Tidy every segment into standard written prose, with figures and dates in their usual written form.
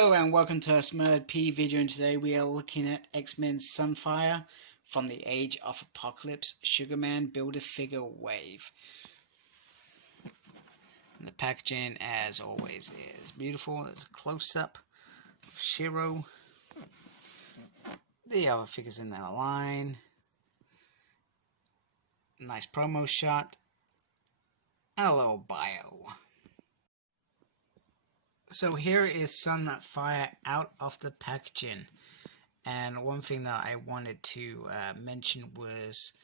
Hello and welcome to a Smurd P video, and today we are looking at X-Men Sunfire from the Age of Apocalypse Sugarman Build-A-Figure Wave. And the packaging, as always, is beautiful. There's a close-up of Shiro. The other figures in their line. Nice promo shot. And a little bio. So here is Sunfire out of the packaging, and one thing that I wanted to mention was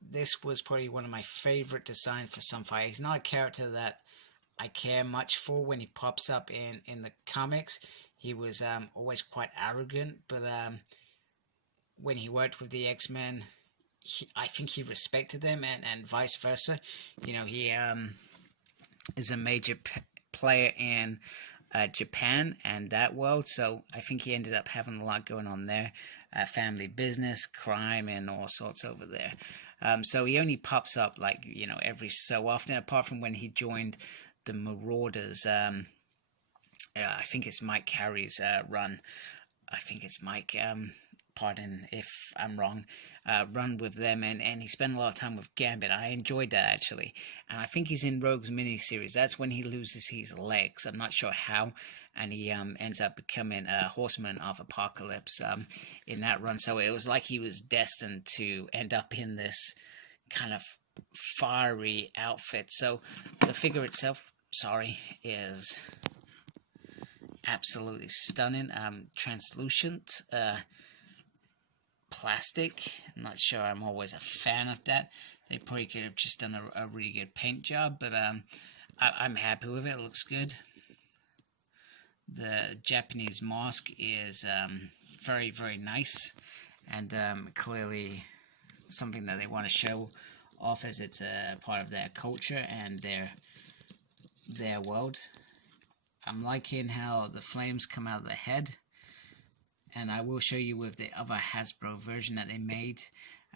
this was probably one of my favorite designs for Sunfire. He's not a character that I care much for when he pops up in the comics. He was always quite arrogant, but when he worked with the X-Men, I think he respected them, and vice versa. You know, he is a major player in Japan and that world, so I think he ended up having a lot going on there, family business, crime, and all sorts over there. So he only pops up, like, you know, every so often, apart from when he joined the Marauders. I think it's Mike Carey's run. I think it's Mike, pardon if I'm wrong, run with them, and he spent a lot of time with Gambit. I enjoyed that, actually. And I think he's in Rogue's miniseries. That's when he loses his legs. I'm not sure how, and he ends up becoming a Horseman of Apocalypse in that run. So it was like he was destined to end up in this kind of fiery outfit. So the figure itself, is absolutely stunning. Translucent, plastic. I'm not sure I'm always a fan of that. They probably could have just done a really good paint job, but I'm happy with it. It looks good. The Japanese mask is very, very nice, and clearly something that they want to show off, as it's a part of their culture and their world. I'm liking how the flames come out of the head. And I will show you with the other Hasbro version that they made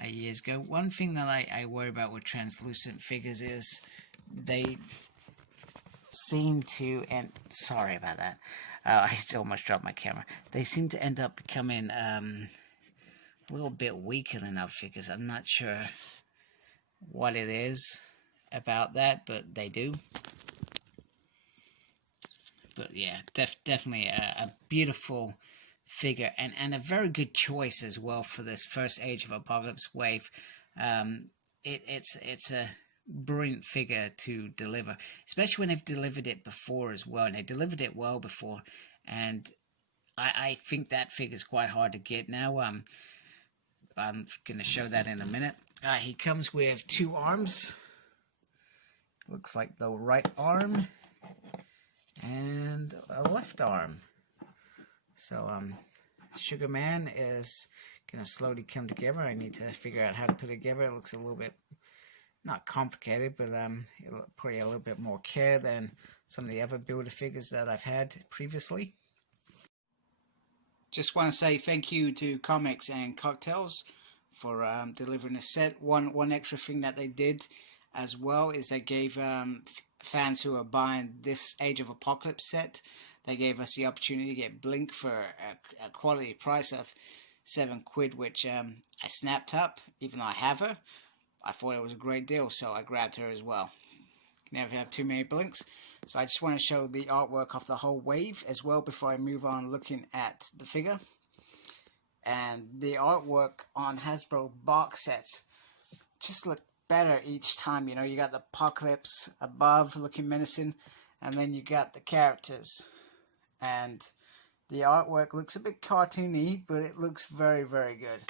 years ago. One thing that I worry about with translucent figures is they seem to, and sorry about that, I almost dropped my camera. They seem to end up becoming a little bit weaker than other figures. I'm not sure what it is about that, but they do. But yeah, definitely a beautiful figure, and a very good choice as well for this first Age of Apocalypse wave. It's a brilliant figure to deliver, especially when they've delivered it before as well, and they delivered it well before, and I think that figure is quite hard to get now. I'm going to show that in a minute. He comes with two arms. Looks like the right arm and a left arm. So Sugarman is going to slowly come together. I need to figure out how to put it together. It looks a little bit, not complicated, but probably a little bit more care than some of the other Build-A-Figures that I've had previously. Just want to say thank you to Comics and Cocktails for delivering a set. One extra thing that they did as well is they gave fans who are buying this Age of Apocalypse set, they gave us the opportunity to get Blink for a quality price of £7, which I snapped up, even though I have her. I thought it was a great deal, so I grabbed her as well. Never have too many Blinks. So I just want to show the artwork of the whole wave as well before I move on looking at the figure. And the artwork on Hasbro box sets just look better each time. You know, you got the Apocalypse above looking menacing, and then you got the characters. And the artwork looks a bit cartoony, but it looks very, very good.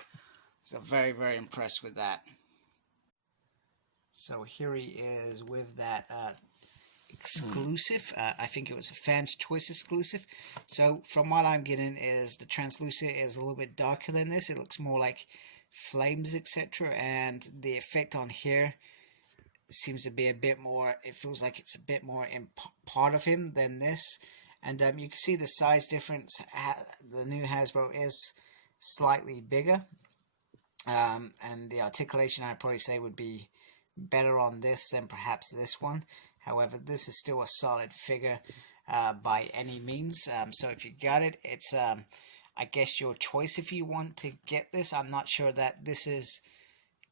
So very, very impressed with that. So here he is with that exclusive. I think it was a Fan's Choice exclusive. So from what I'm getting is the translucent is a little bit darker than this. It looks more like flames, etc. And the effect on here seems to be a bit more, it feels like it's a bit more in part of him than this. And you can see the size difference. The new Hasbro is slightly bigger. And the articulation, I'd probably say, would be better on this than perhaps this one. However, this is still a solid figure. by any means. So if you got it, it's I guess your choice if you want to get this. I'm not sure that this is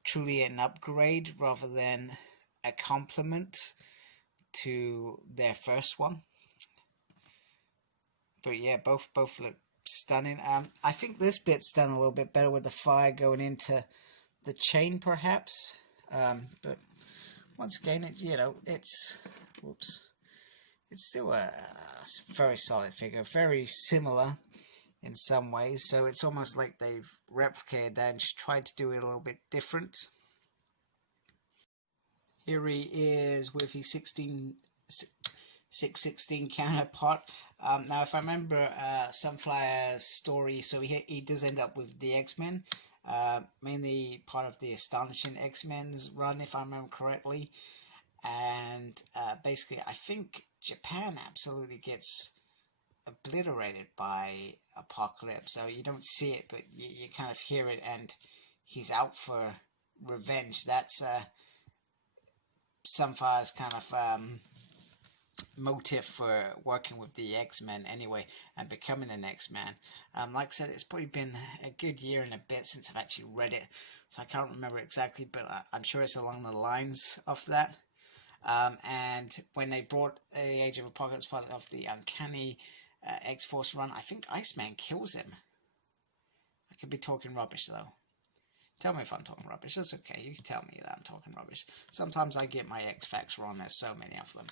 truly an upgrade rather than a complement to their first one. But yeah, both look stunning. I think this bit's done a little bit better with the fire going into the chain, perhaps. But once again, it's whoops, it's still a very solid figure, very similar in some ways. So it's almost like they've replicated that and just tried to do it a little bit different. Here he is with his 616 counterpart. Now, if I remember Sunfire's story, so he does end up with the X-Men, mainly part of the Astonishing X-Men's run, if I remember correctly. And basically, I think Japan absolutely gets obliterated by Apocalypse. So you don't see it, but you kind of hear it, and he's out for revenge. That's Sunfire's kind of motive for working with the X-Men anyway, and becoming an X-Man. Like I said, it's probably been a good year and a bit since I've actually read it, so I can't remember exactly, but I'm sure it's along the lines of that. And when they brought the Age of Apocalypse part of the Uncanny X-Force run, I think Iceman kills him. I could be talking rubbish though. Tell me if I'm talking rubbish. That's okay. You can tell me that I'm talking rubbish. Sometimes I get my X-Facts wrong. There's so many of them.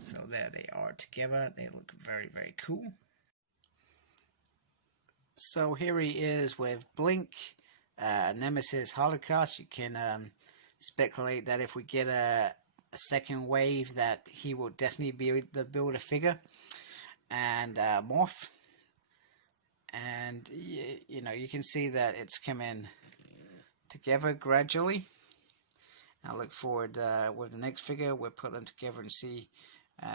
So there they are together. They look very, very cool. So here he is with Blink, Nemesis, Holocaust. You can speculate that if we get a second wave, that he will definitely be the Build-A-Figure, and Morph. And you can see that it's coming together gradually. I look forward with the next figure. We'll put them together and see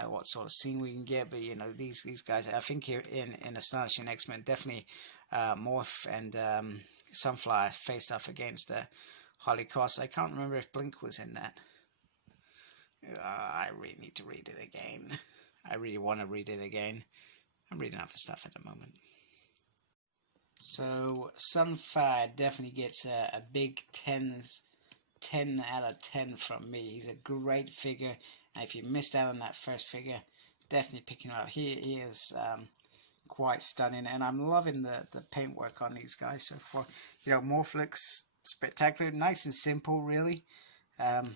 what sort of scene we can get. But these guys, I think here in Astonishing X-Men, definitely Morph and Sunfire faced off against Holocaust. I can't remember if Blink was in that. I really need to read it again. I really want to read it again. I'm reading other stuff at the moment. So Sunfire definitely gets a big 10 out of 10 from me. He's a great figure. And if you missed out on that first figure, definitely pick him up. He is quite stunning, and I'm loving the paintwork on these guys so far. Morph looks spectacular, nice and simple, really. And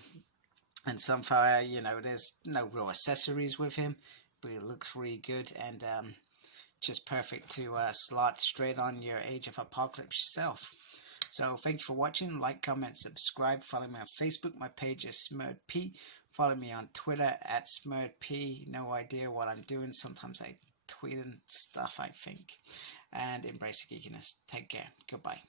Sunfire, there's no real accessories with him, but it looks really good, and just perfect to slot straight on your Age of Apocalypse yourself. So thank you for watching. Like, comment, subscribe. Follow me on Facebook. My page is SmurredP. Follow me on Twitter at SmurredP. No idea what I'm doing. Sometimes I tweet and stuff, I think. And embrace the geekiness. Take care. Goodbye.